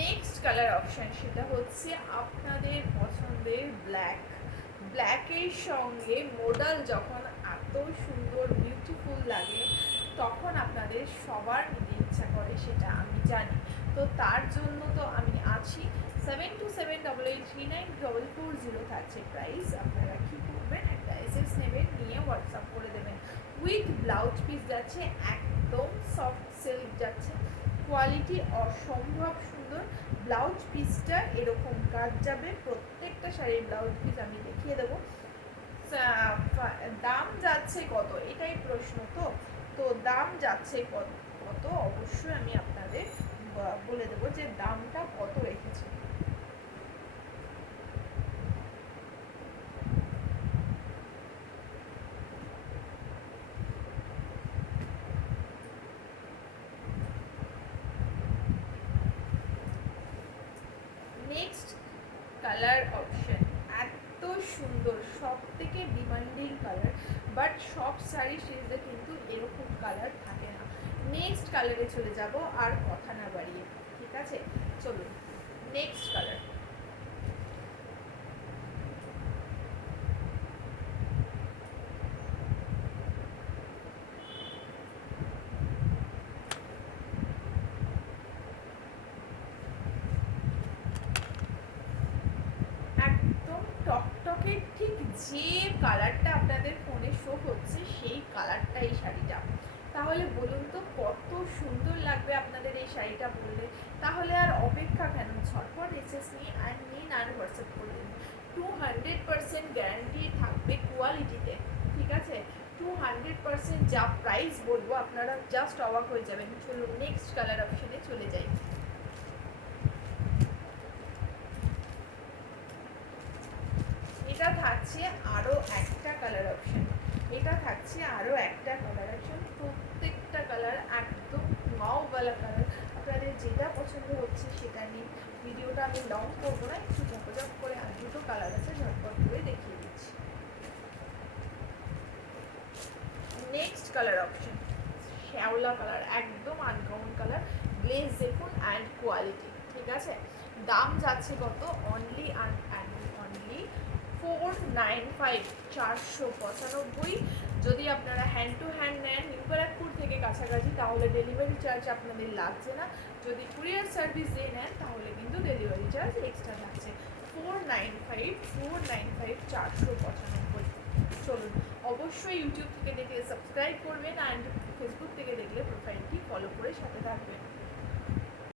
Next colour option সেটা হচ্ছে আপনাদের পছন্দের ব্ল্যাকের সঙ্গে মোডাল যখন এত সুন্দর বিউটিফুল লাগে তখন আপনাদের সবার নিতে ইচ্ছা করে, সেটা আমি জানি। তো তার জন্য তো আমি আছি। 727888394440 থাকছে প্রাইস। আপনারা কী করবেন, একটা এসএস নেবেন, নিয়ে হোয়াটসঅ্যাপ করে দেবেন। উইথ ব্লাউজ পিস যাচ্ছে, একদম সফট সিল্ক যাচ্ছে, কোয়ালিটি অসম্ভব সুন্দর। ব্লাউজ পিসটা এরকম কাজ যাবে, প্রত্যেকটা শাড়ির ব্লাউজ পিস আমি দেখিয়ে দেবো। দাম যাচ্ছে কত, এটাই প্রশ্ন। তো দাম যাচ্ছে কত অবশ্যই আমি আপনাদের বলে দেবো যে দামটা কত রেখেছি। নেক্সট কালার অপশন, এত সুন্দর, সব থেকে ডিমান্ডিং কালার, বাট সব শাড়ি সিরিজে কিন্তু এরকম কালার থাকে না। নেক্সট কালারে চলে যাব আর কথা না বাড়িয়ে, ঠিক আছে? চলুন নেক্সট কালার। একদম টকটকে ঠিক যে কালারটা আপনাদের ফোনে শো হচ্ছে সেই কালারটা এই শাড়িটা। তাহলে বলুন তো কত সুন্দর লাগবে আপনাদের এই শাড়িটা পরলে। তাহলে আর অপেক্ষা কেন, ঝটপট এসএস নিয়ে আর নিন আর হোয়াটসঅ্যাপ করে দিন। 200% গ্যারান্টি থাকবে কোয়ালিটিতে, ঠিক আছে? 200% যা প্রাইস বলবো আপনারা জাস্ট অবাক হয়ে যাবেন। চলুন নেক্সট কালার অপশনে চলে যাই। এটা থাকছে আরও একটা কালার অপশন, প্রত্যেকটা কালার একদম মাওবালা কালার। আপনাদের যেটা পছন্দ হচ্ছে সেটা নিন। ভিডিওটা আমি লং করবো না, একটু ঝকঝক করে আর দুটো কালার আছে, ঝটপট করে দেখিয়ে দিচ্ছি। নেক্সট কালার অপশন শ্যাওলা কালার, একদম আনকমন কালার। গ্লেজ দেখুন অ্যান্ড কোয়ালিটি, ঠিক আছে? দাম যাচ্ছে কত, অনলি অনলি 495, 495। যদি আপনারা হ্যান্ড টু হ্যান্ড নেন নিউ ব্যারাকপুর থেকে কাছাকাছি তাহলে ডেলিভারি চার্জ আপনাদের লাগছে না। যদি কুরিয়ার সার্ভিস দিয়ে নেন তাহলে কিন্তু ডেলিভারি চার্জ এক্সট্রা থাকছে। 495, 495। চলুন, অবশ্যই ইউটিউব থেকে দেখলে সাবস্ক্রাইব করবেন অ্যান্ড ফেসবুক থেকে দেখলে প্রোফাইলটি ফলো করে সাথে থাকবেন।